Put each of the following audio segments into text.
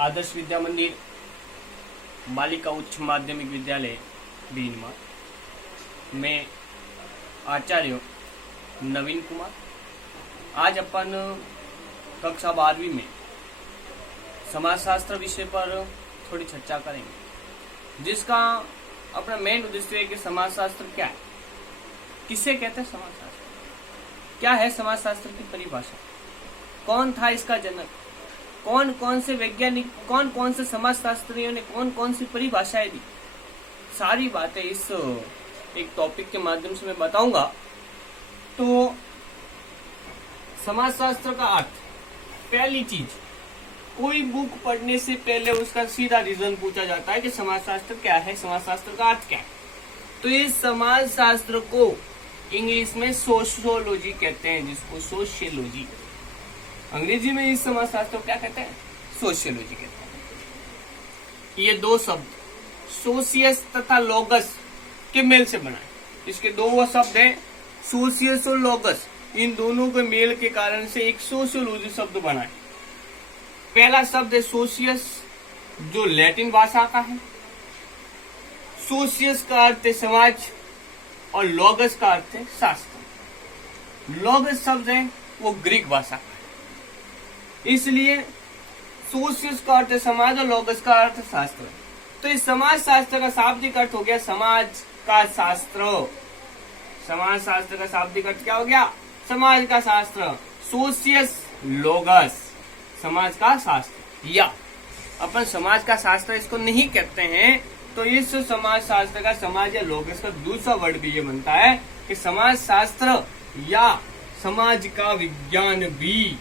आदर्श विद्या मंदिर बालिका उच्च माध्यमिक विद्यालय बीनमा में आचार्य नवीन कुमार। आज अपन कक्षा 12वीं में समाजशास्त्र विषय पर थोड़ी चर्चा करेंगे, जिसका अपना मेन उद्देश्य है कि समाजशास्त्र क्या है, किसे कहते हैं समाजशास्त्र, क्या है समाजशास्त्र की परिभाषा, कौन था इसका जनक, कौन कौन से वैज्ञानिक, कौन कौन से समाजशास्त्रियों ने कौन कौन सी परिभाषाएं दी। सारी बातें इस एक टॉपिक के माध्यम से मैं बताऊंगा। तो समाजशास्त्र का अर्थ, पहली चीज, कोई बुक पढ़ने से पहले उसका सीधा रीजन पूछा जाता है कि समाजशास्त्र क्या है, समाजशास्त्र का अर्थ क्या है। तो इस समाजशास्त्र को इंग्लिश में सोशियोलॉजी कहते हैं, जिसको सोशियोलॉजी, अंग्रेजी में इस समाजशास्त्र को क्या कहते हैं, सोशियोलॉजी कहते हैं। ये दो शब्द सोशियस तथा लोगस के मेल से बना है। इसके दो शब्द हैं, सोशियस और लोगस। इन दोनों के मेल के कारण से एक सोशियोलॉजी शब्द बना है। पहला शब्द है सोशियस, जो लैटिन भाषा का है। सोशियस का अर्थ है समाज और लोगस का अर्थ है शास्त्र। लोगस शब्द है वो ग्रीक भाषा का है, इसलिए सोशियस का अर्थ है समाज और लोगस का अर्थ शास्त्र है। तो इस समाज शास्त्र का शाब्दिक अर्थ हो गया समाज का शास्त्र। समाज शास्त्र का शाब्दिक अर्थ क्या हो गया, समाज का शास्त्र। सोशियस लोगस, समाज का शास्त्र। या अपन समाज का शास्त्र इसको नहीं कहते हैं, तो इस समाज शास्त्र का, समाज या लोगस का दूसरा वर्ड भी ये बनता है कि समाज शास्त्र या समाज का विज्ञान भी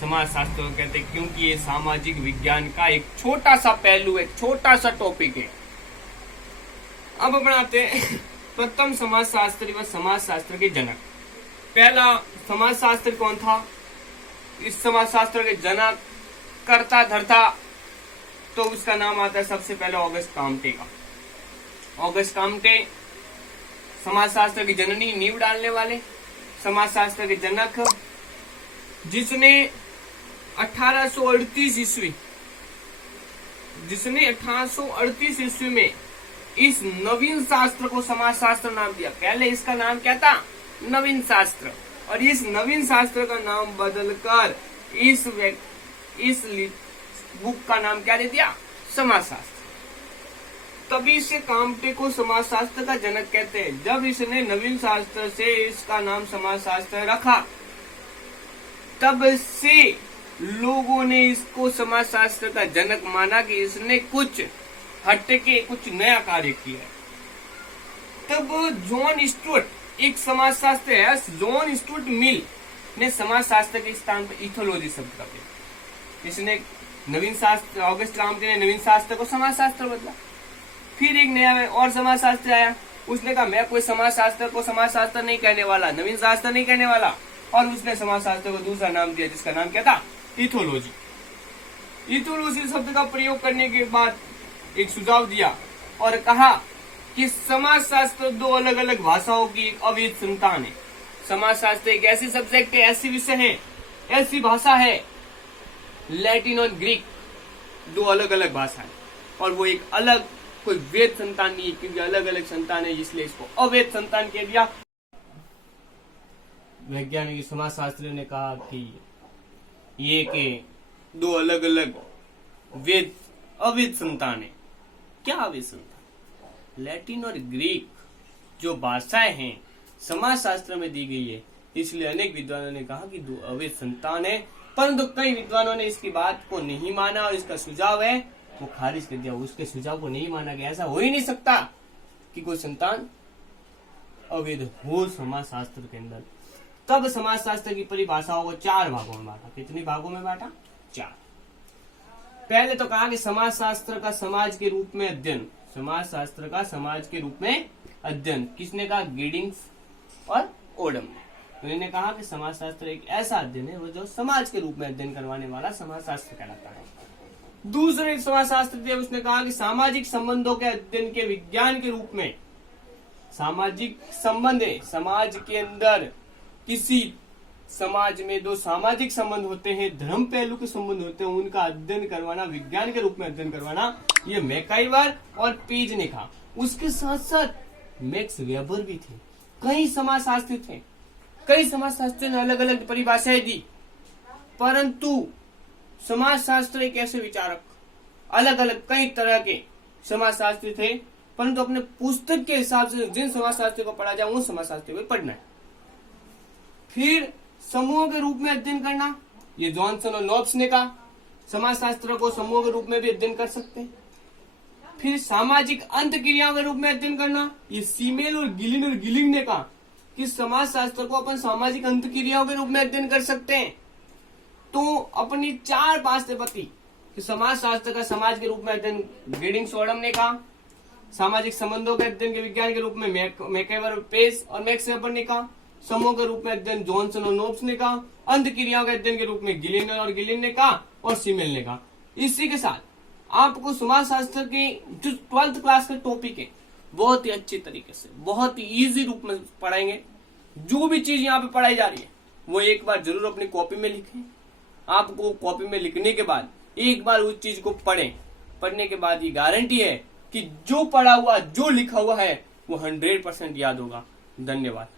समाज शास्त्र को कहते हैं, क्योंकि ये सामाजिक विज्ञान का एक छोटा सा पहलू है, छोटा सा टॉपिक है। अब अपनाते हैं प्रथम समाज शास्त्री व समाज शास्त्र के जनक। पहला समाज शास्त्र कौन था? इस समाज शास्त्र के जनक, कर्ता धर्ता, तो उसका नाम आता है सबसे पहले ऑगस्ट काम्टे का। ऑगस्ट काम्टे समाज शास्त्र की जननी, नींव डालने वाले, समाज शास्त्र के जनक, जिसने 1838 ईस्वी में इस नवीन शास्त्र को समाज शास्त्र नाम दिया। पहले इसका नाम क्या था, नवीन शास्त्र, और इस नवीन शास्त्र का नाम बदलकर इस बुक का नाम क्या दे दिया, समाज शास्त्र। तभी से काम्टे को समाज शास्त्र का जनक कहते हैं। जब इसने नवीन शास्त्र से इसका नाम समाज शास्त्र रखा, तब से लोगों ने इसको समाज शास्त्र का जनक माना कि इसने कुछ हटके, कुछ नया कार्य किया है। तब जॉन स्टुअर्ट, एक समाज शास्त्र है, जॉन स्टुअर्ट मिल ने समाज शास्त्र के स्थान पर इथोलॉजी शब्द का प्रयोग। इसने नवीन शास्त्र, ऑगस्ट काम्टे ने नवीन शास्त्र को समाज शास्त्र बदला। फिर एक नया और समाज शास्त्र आया, उसने कहा मैं कोई समाज शास्त्र को समाज शास्त्र नहीं कहने वाला, नवीन शास्त्र नहीं कहने वाला, और उसने समाज शास्त्र को दूसरा नाम दिया, जिसका नाम क्या था, इथोलॉजी। इथोलॉजी शब्द का प्रयोग करने के बाद एक सुझाव दिया और कहा कि समाज शास्त्र दो अलग अलग भाषाओं की एक अवैध संतान है। समाज शास्त्र एक ऐसी सब्जेक्ट है, ऐसी विषय है, ऐसी भाषा है, लैटिन और ग्रीक, दो अलग अलग भाषा है, और वो एक अलग कोई वेद संतान नहीं है, क्योंकि अलग अलग संतान है, इसलिए इसको अवैध संतान कह दिया। वैज्ञानिक समाज शास्त्रियों ने कहा कि ये के दो अलग अलग वेद अवैध संतान है। क्या अवैध संतान? लैटिन और ग्रीक जो भाषाएं हैं समाज शास्त्र में दी गई है, इसलिए अनेक विद्वानों ने कहा कि दो अवैध संतान है। परंतु कई विद्वानों ने इसकी बात को नहीं माना और इसका सुझाव है वो खारिज कर दिया। उसके सुझाव को नहीं माना गया। ऐसा हो ही नहीं सकता कि कोई संतान अवैध हो समाज शास्त्र के अंदर। तब समाज शास्त्र की परिभाषाओं को 4 भागों में बांटा। कितने भागों में बांटा? 4। पहले तो कहा कि समाज शास्त्र का समाज के रूप में अध्ययन। समाज शास्त्र का समाज के रूप में अध्ययन किसने कहा? गिडिंग्स और ओडम ने। तो इन्होंने कहा कि समाज शास्त्र एक ऐसा अध्ययन है वो जो समाज के रूप में अध्ययन करवाने वाला समाज शास्त्र कहलाता है। दूसरे एक समाज शास्त्र थे, उसने कहा कि सामाजिक संबंधों के अध्ययन के विज्ञान के रूप में, सामाजिक संबंध है, समाज के अंदर किसी समाज में दो सामाजिक संबंध होते हैं, धर्म पहलू के संबंध होते हैं, उनका अध्ययन करवाना, विज्ञान के रूप में अध्ययन करवाना, ये मैकाइवर और पेज ने कहा। उसके साथ साथ मैक्स वेबर भी थे, कई समाजशास्त्री थे, कई समाजशास्त्री ने अलग अलग परिभाषाएं दी, परंतु समाजशास्त्र एक ऐसे विचारक, अलग अलग कई तरह के समाजशास्त्री थे, परंतु अपने पुस्तक के हिसाब से जिन समाजशास्त्री को पढ़ा जाए उन समाजशास्त्री को पढ़ना है। फिर समूह के रूप में अध्ययन करना, ये जॉनसन और नॉब्स ने कहा, समाजशास्त्र को समूह के रूप में भी अध्ययन कर सकते हैं। फिर सामाजिक अंतक्रियाओं के रूप में अध्ययन करना, ये सीमेल और गिलिंग ने कहा कि समाजशास्त्र को अपन सामाजिक अंतक्रियाओं के रूप में अध्ययन कर सकते हैं। तो अपनी 4 बातें बती कि समाजशास्त्र का समाज के रूप में अध्ययन ग्रीडिंग सोडम ने कहा, सामाजिक संबंधों के अध्ययन के विज्ञान के रूप में मैकाइवर, पेज और मैक्स वेबर ने कहा, समूह के रूप में अध्ययन जॉनसन और नोब्स ने कहा, अंतक्रियाओं के अध्ययन के रूप में गिलिन ने कहा और सीमेल ने कहा। इसी के साथ आपको समाजशास्त्र के जो 12th क्लास के टॉपिक है बहुत ही अच्छी तरीके से, बहुत ही इजी रूप में पढ़ाएंगे। जो भी चीज यहाँ पे पढ़ाई जा रही है वो एक बार जरूर अपनी कॉपी में लिखें। आपको कॉपी में लिखने के बाद एक बार उस चीज को पढ़ें, पढ़ने के बाद ये गारंटी है कि जो पढ़ा हुआ, जो लिखा हुआ है वो 100% याद होगा। धन्यवाद।